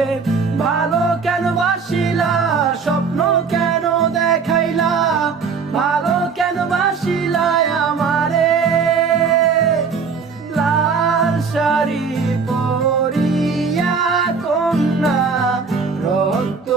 হবে। ভালো কেন বাসিলা, স্বপ্ন কেন দেখাইলা, ভালো কেন বাসিলা আমারে। লাল শাড়ি পরিয়া কন্যা রক্ত